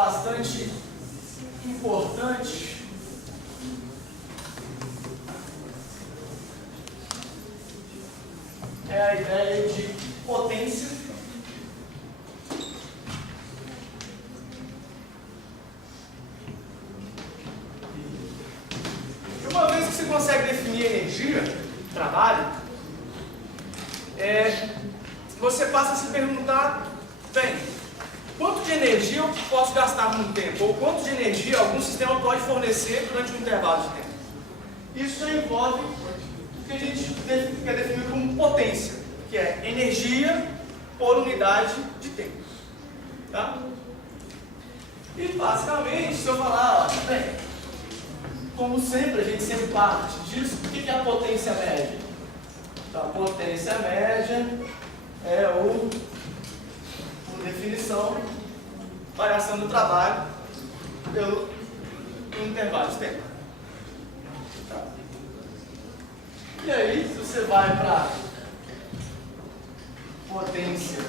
bastante importante é a ideia de potência e uma vez que você consegue definir energia, trabalho, você passa a se perguntar, bem, quanto de energia eu posso gastar num tempo? Ou quanto de energia algum sistema pode fornecer durante um intervalo de tempo? Isso envolve o que a gente quer definir como potência, que é energia por unidade de tempo. Tá? E basicamente, se eu falar, ó, bem, como sempre, a gente sempre parte disso, o que é a potência média? Então, a potência média é por definição, variação do trabalho pelo intervalo de tempo. Tá. E aí, se você vai para potência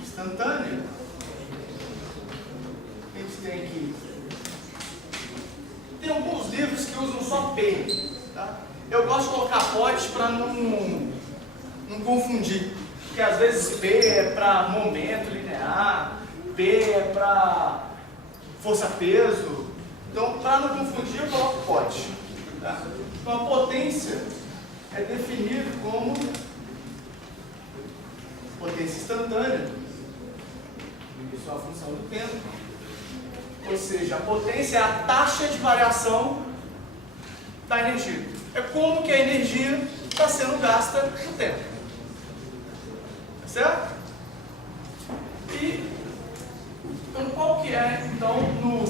instantânea, a gente tem aqui. Tem alguns livros que usam só P. Tá? Eu gosto de colocar pote para não confundir. Porque às vezes P é para momento linear, P é para força-peso. Então, para não confundir, eu coloco pote. Tá? Então, a potência é definida como potência instantânea. Isso é a função do tempo. Ou seja, a potência é a taxa de variação da energia. É como que a energia está sendo gasta no tempo. Tá certo? E então, qual que é, então, no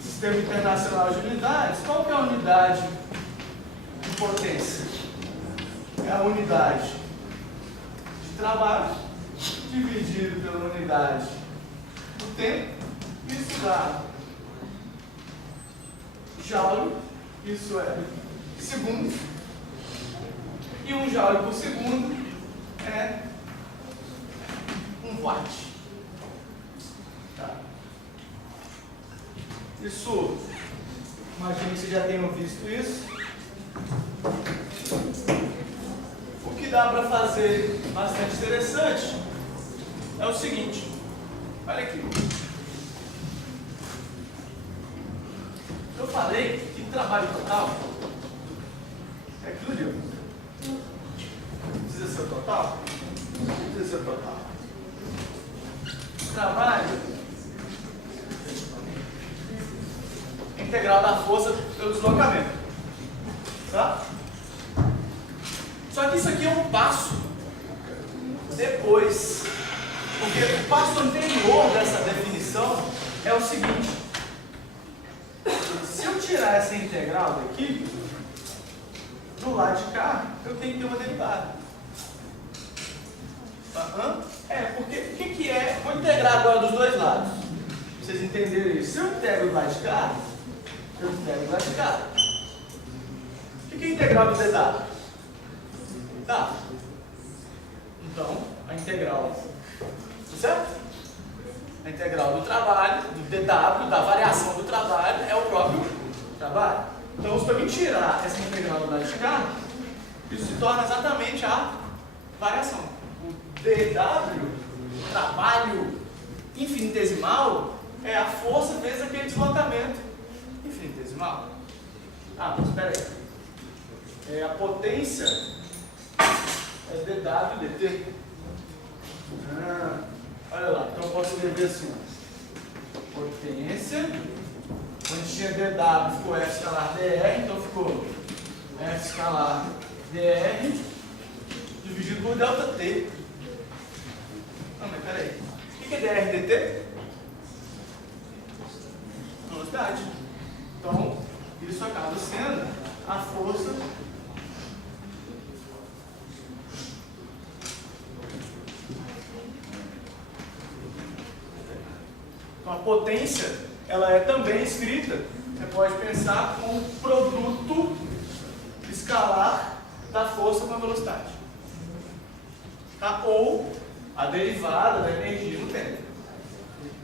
Sistema Internacional de Unidades, qual que é a unidade de potência? É a unidade de trabalho dividido pela unidade do tempo. Isso dá joule, isso é segundos, e 1 joule por segundo é 1 watt. Tá. Isso, imagino que vocês já tenham visto isso. O que dá para fazer bastante interessante é o seguinte, olha aqui. Eu falei que trabalho total é aquilo ali. Precisa ser o total? Não precisa ser o total. Trabalho integral da força pelo deslocamento. Tá? Só que isso aqui é um passo depois. Porque o passo anterior dessa definição é o seguinte. Se eu tirar essa integral daqui, do lado de cá, eu tenho que ter uma derivada. Porque o que é? Vou integrar agora dos dois lados. Pra vocês entenderem isso. Se eu integro do lado de cá, eu integro do lado de cá. O que é a integral do dw? Tá. Então, a integral, certo? A integral do trabalho, do dw, da variação do trabalho, é o próprio trabalho. Então, se eu me tirar essa integral do lado de cá, isso se torna exatamente a variação. O dw, o trabalho infinitesimal, é a força vezes aquele deslocamento infinitesimal. Ah, mas espera aí. A potência é dw dt. Olha lá, então eu posso escrever assim, potência, onde tinha dw ficou F escalar dr, então ficou F escalar dr dividido por delta t. Não, mas peraí, o que é dr dt? Velocidade. Então, isso acaba sendo a força Então, a potência, ela é também escrita, você pode pensar como produto escalar da força com a velocidade. Tá? Ou a derivada da energia no tempo.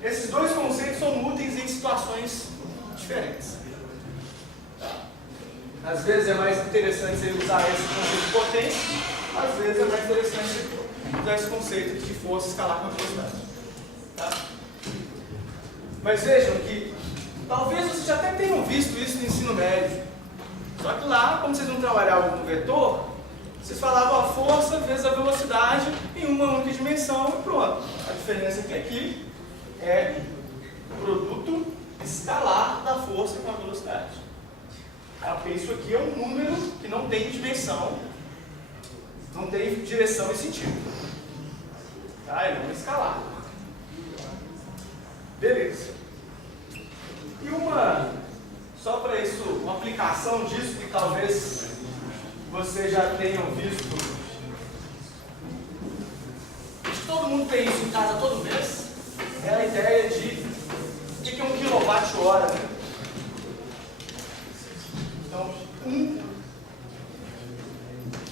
Esses dois conceitos são úteis em situações diferentes. Às vezes é mais interessante você usar esse conceito de potência, às vezes é mais interessante usar esse conceito de força escalar com a velocidade. Tá? Mas vejam que talvez vocês já até tenham visto isso no ensino médio. Só que lá, como vocês vão trabalhar com vetor, vocês falavam a força vezes a velocidade em uma única dimensão e pronto. A diferença é que aqui é o produto escalar da força com a velocidade. Porque isso aqui é um número que não tem dimensão, não tem direção e sentido. Tá? Ele é um escalar. Beleza. E só para isso, uma aplicação disso que talvez vocês já tenham visto. Acho que todo mundo tem isso em casa todo mês. É a ideia de o que é 1 kWh, né? Então, 1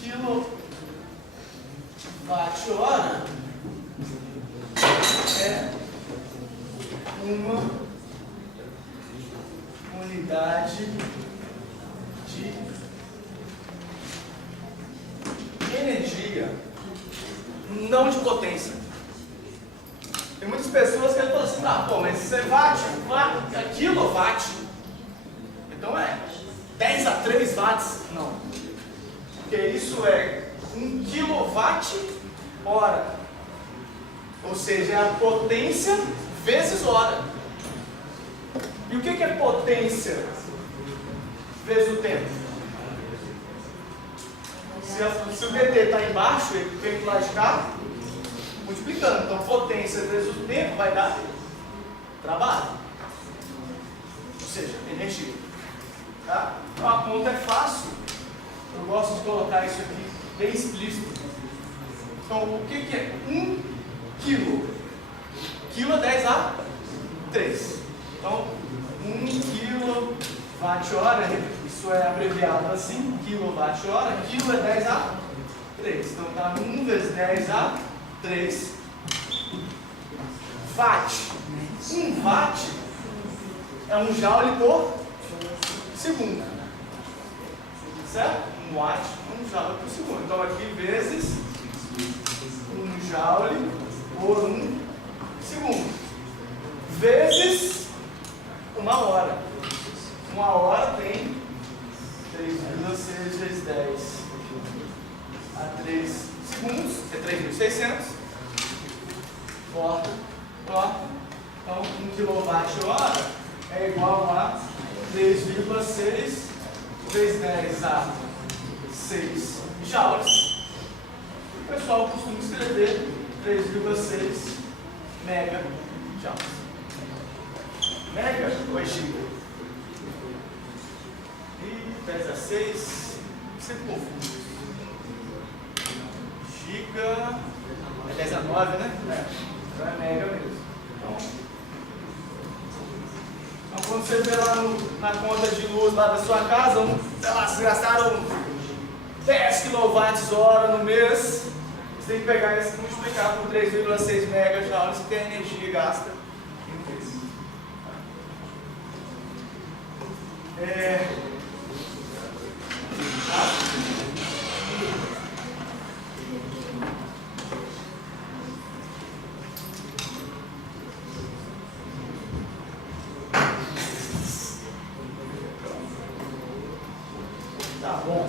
kWh é uma unidade de energia, não de potência. Tem muitas pessoas que falam assim, ah, pô, mas isso é watt, é quilowatt. Então é 10 a 3 watts? Não. Porque isso é 1 kWh. Ou seja, é a potência vezes hora. E o que é potência vezes o tempo? Se o dt está embaixo, ele vem para o lado de cá, multiplicando. Então, potência vezes o tempo vai dar trabalho. Ou seja, energia. Tá? Então, a conta é fácil. Eu gosto de colocar isso aqui bem explícito. Então, o que é 1 quilo? Quilo é 10 a 3. Então, 1 kWh, isso é abreviado assim, kWh, quilo é 10 a 3. Então está 1 vezes 10 a 3 watt. 1 watt é 1 joule por segundo. Certo? 1 watt, 1 joule por segundo. Então aqui vezes 1 joule por 1 segundo. Vezes 1 hora. 1 hora tem 3,6 vezes 10 a 3 segundos, é 3.600. Corta. Então, 1 kWh é igual a 3,6 vezes 10 a 6 joules. O pessoal costuma escrever 3,6 megajoules. Mega ou é giga? E 10 a 6, sempre confuso. Giga é 10 a 9, né? Então é mega mesmo. Então quando você vê lá na conta de luz lá da sua casa, sei lá, vocês gastaram 10 kWh no mês, você tem que pegar isso e multiplicar por 3,6 megajoules e ter a energia gasta em mês. Tá bom.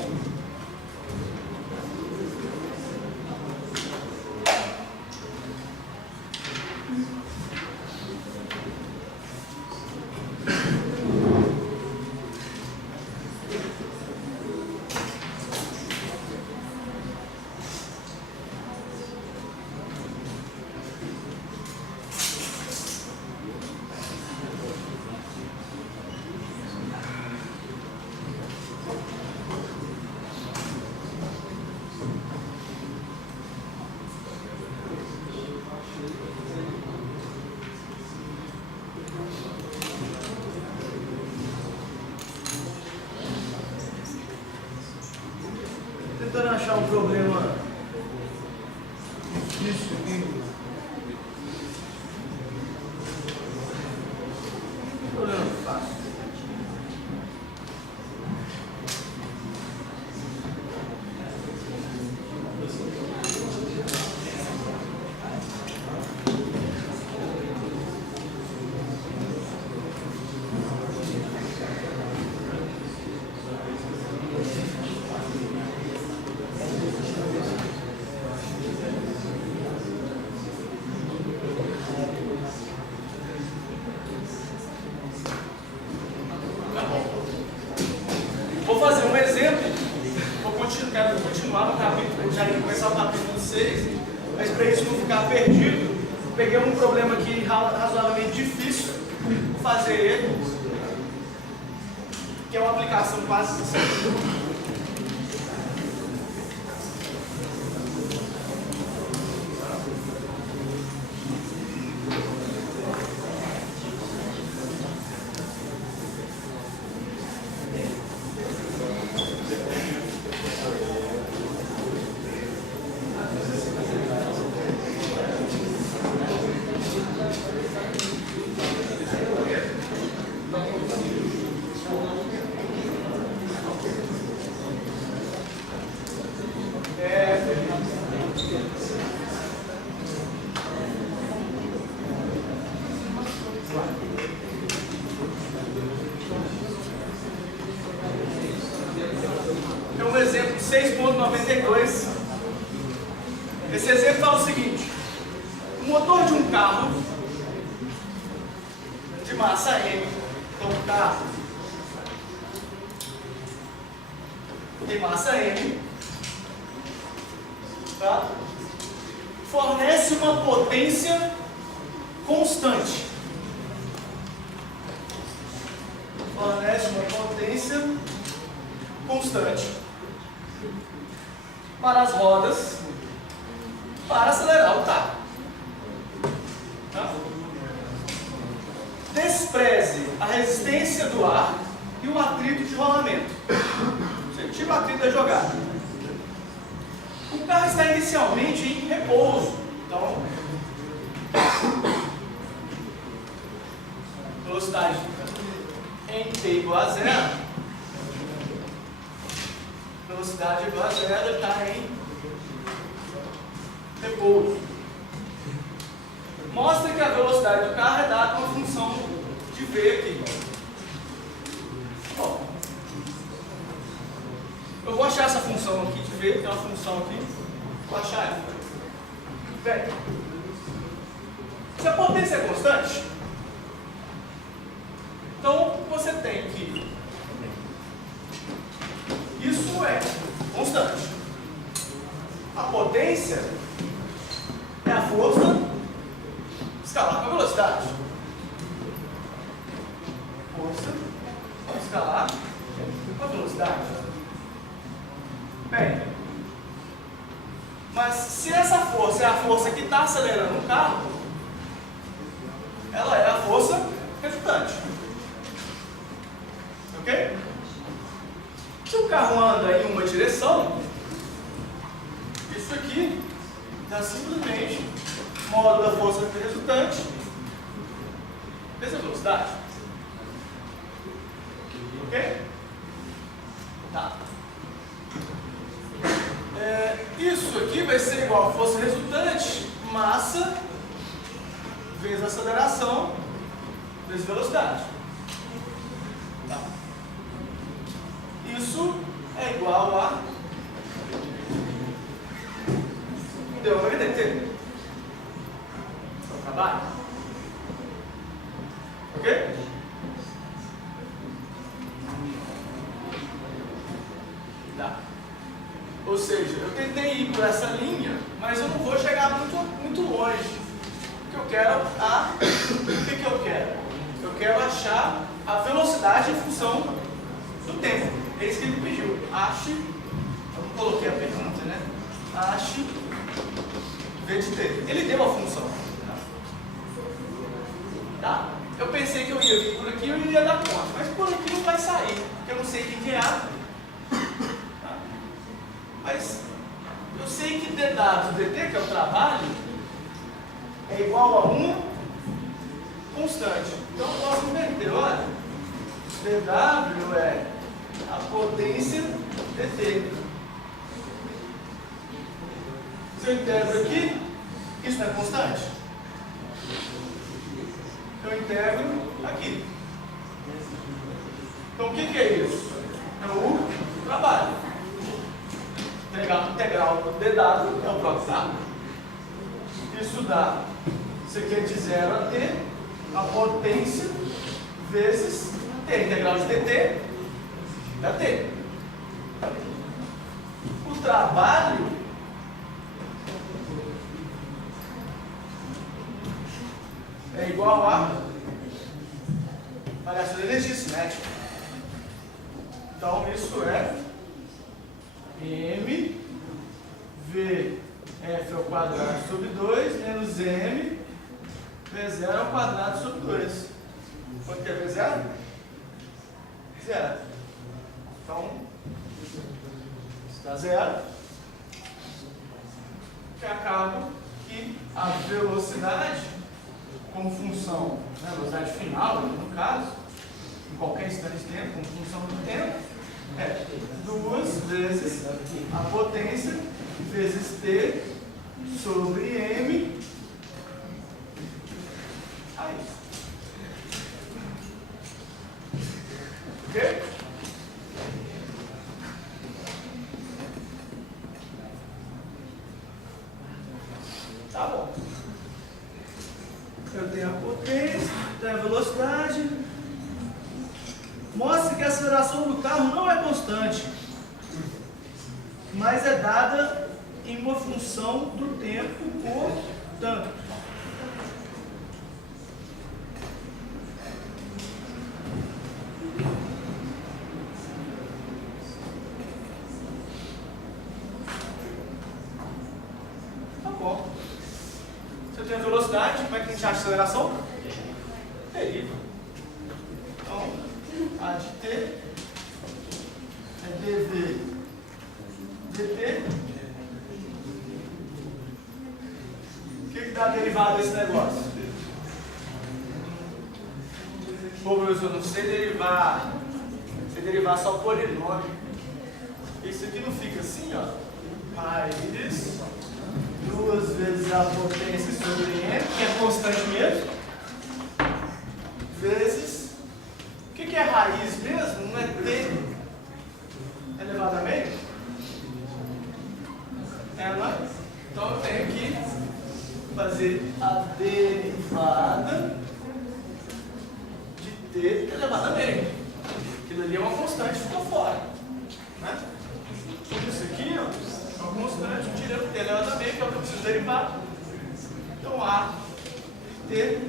perdido, peguei um problema aqui razoavelmente difícil, vou fazer ele, que é uma aplicação quase simples. É um exemplo 6.92. Esse exemplo fala o seguinte: o motor de um carro de massa M, então o carro tem massa M, tá? Fornece uma potência constante. Fornece uma potência constante para as rodas para acelerar o carro. Tá? Despreze a resistência do ar e o atrito de rolamento. Você tira o atrito da jogada. O carro está inicialmente em repouso. Então, velocidade em T igual a zero. Velocidade igual a zero está em repouso. Mostra que a velocidade do carro é dada uma função de V aqui. Ó, eu vou achar essa função aqui de V, tem uma função aqui, vou achar ela. Bem, se a potência é constante, então você tem que isso é constante. A potência é a força escalar com a velocidade. Força escalar com a velocidade. Bem, mas se essa força é a força que está acelerando o carro, ela é a força resultante. Ok? Se o carro anda em uma direção, isso aqui dá simplesmente módulo da força resultante vezes a velocidade. Ok? Tá. Isso aqui vai ser igual a força resultante, massa, vezes aceleração, vezes velocidade. Tá. Isso é igual a deu uma dt. Trabalho. Ok? Tá. Ou seja, eu tentei ir por essa linha, mas eu não vou chegar muito longe. Porque eu quero o que eu quero? Eu quero achar a velocidade em função do tempo. É isso que ele me pediu. Ache, eu não coloquei a pergunta, né? Ache V de T. Ele deu a função. Tá? Eu pensei que eu ia vir por aqui e eu ia dar conta, mas por aqui não vai sair, porque eu não sei quem que é A. Tá? Mas eu sei que dW dt, que é o trabalho, é igual a uma constante. Então eu posso inverter, olha, dW é a potência dt. Se eu integro aqui, isso não é constante? Eu integro aqui. Então o que é isso? É o trabalho. Integral do dW é o próprio trabalho. Isso dá, isso aqui é de 0 a t, a potência vezes t. Integral de dt dá t. O trabalho é igual a variação de energia cinética. Então, isso é m vf ao quadrado sobre 2 menos m v0 ao quadrado sobre 2. Quanto que é v0? Zero. Então, isso dá zero. Que acaba que a velocidade, como função, né, velocidade final, no caso, em qualquer instante de tempo, como função do tempo, é 2 vezes a potência vezes t sobre m raiz. Ok? Tá bom. Eu tenho a potência, tenho a velocidade. Mostra que a aceleração do carro não é constante, mas é dada em uma função do tempo por tanto. Tá bom. Se eu tenho a velocidade, como é que a gente acha a aceleração? Deriva. Então, a de t é dv dt. O que dá a derivada desse negócio? Pô, professor, eu não sei derivar. Sei derivar só polinômio. Isso aqui não fica assim, ó. Raiz 2 vezes a potência sobre m, que é constante mesmo, vezes. O que é raiz mesmo? Não é t elevado a meio? Ela. Então eu tenho que fazer a derivada de t elevado a meio. Aquilo ali é uma constante, ficou fora. Né? Isso aqui, ó, é uma constante, eu tirei o t elevado a meio, que é o que eu preciso derivar. Então a t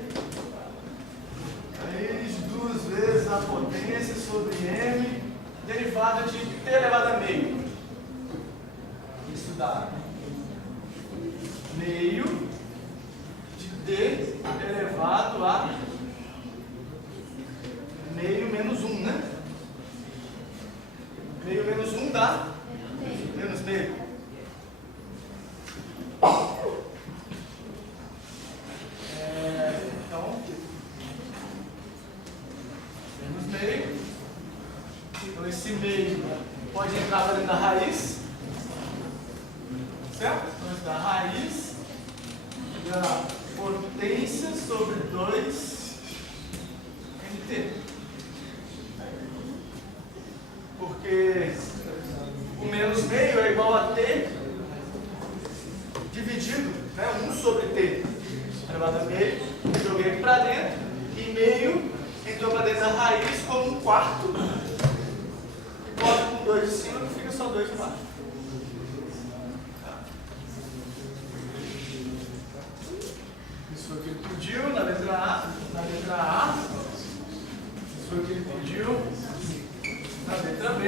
raiz 2 vezes a potência sobre m, derivada de t elevado a meio. Isso dá meio de t elevado a meio menos 1, né? Meio menos 1 dá menos meio. Então, menos meio. Então, esse meio pode entrar para dentro da raiz. Certo? Então, isso dá raiz da potência sobre 2 mt. Porque o menos meio é igual a t dividido, né? 1 sobre t elevado a meio. Joguei aqui para dentro. E meio entrou para dentro da raiz como 1/4. E bota com 2 em cima que fica só 2 embaixo. Isso foi o que ele pediu na letra A. Isso foi o que ele pediu na letra B.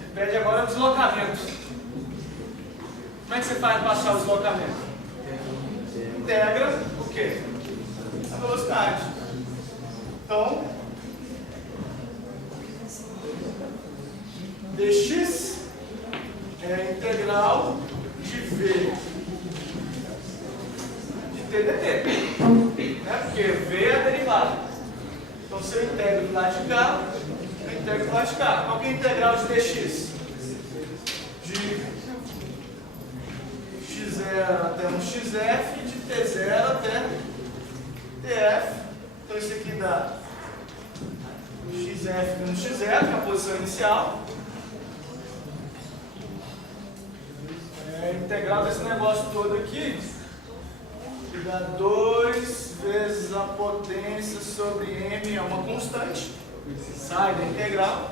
Ele pede agora o deslocamento. Como é que você faz para achar o deslocamento? Integra o quê? A velocidade. Então, dx é a integral de v de t dt. Né? Porque v é a derivada. Então, se eu integro do lado de cá, eu integro do lado de cá. Qual que é a integral de dx? De x0 até um xf, de t0 até tf. Então, isso aqui dá xf menos x0, que é a posição inicial. A integral desse negócio todo aqui, que dá 2 vezes a potência sobre m, é uma constante. Sai da integral.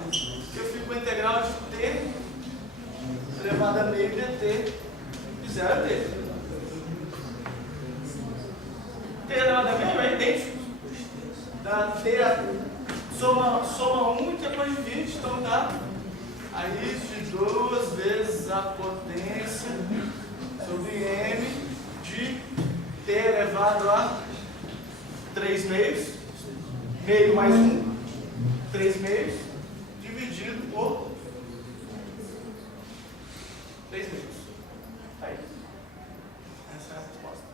Eu fico com a integral de t elevado a meio dt de 0 a t. T elevado a meio é idêntico. Dá t, soma 1 e depois divide, então dá raiz de 2 vezes a potência sobre m de t elevado a 3 meios, meio mais 1, 3 meios, dividido por 3 meios. Aí. Essa é a resposta.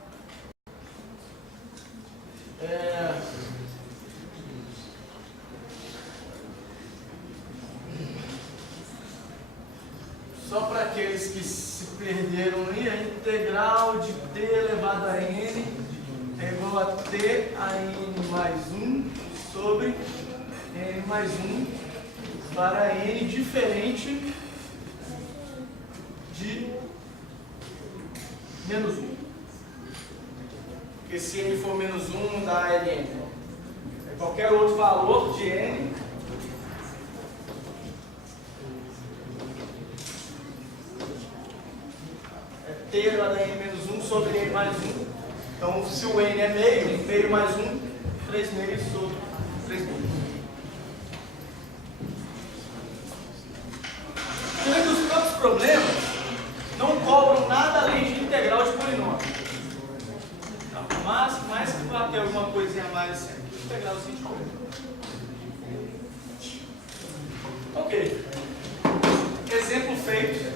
Só para aqueles que se perderam aí, a integral de t elevado a n é igual a t a n mais 1 sobre n mais 1 para n diferente de menos 1. Porque se n for menos 1, não dá ln. É qualquer outro valor de n t elevado a n menos 1 sobre n mais 1. Então, se o n é meio, meio mais 1, 3 meios sobre 3 meios. Porque os próprios problemas não cobram nada além de integral de polinômio. Então, mais que vá ter alguma coisinha a mais, integralzinho de polinômio. Ok. Exemplo feito.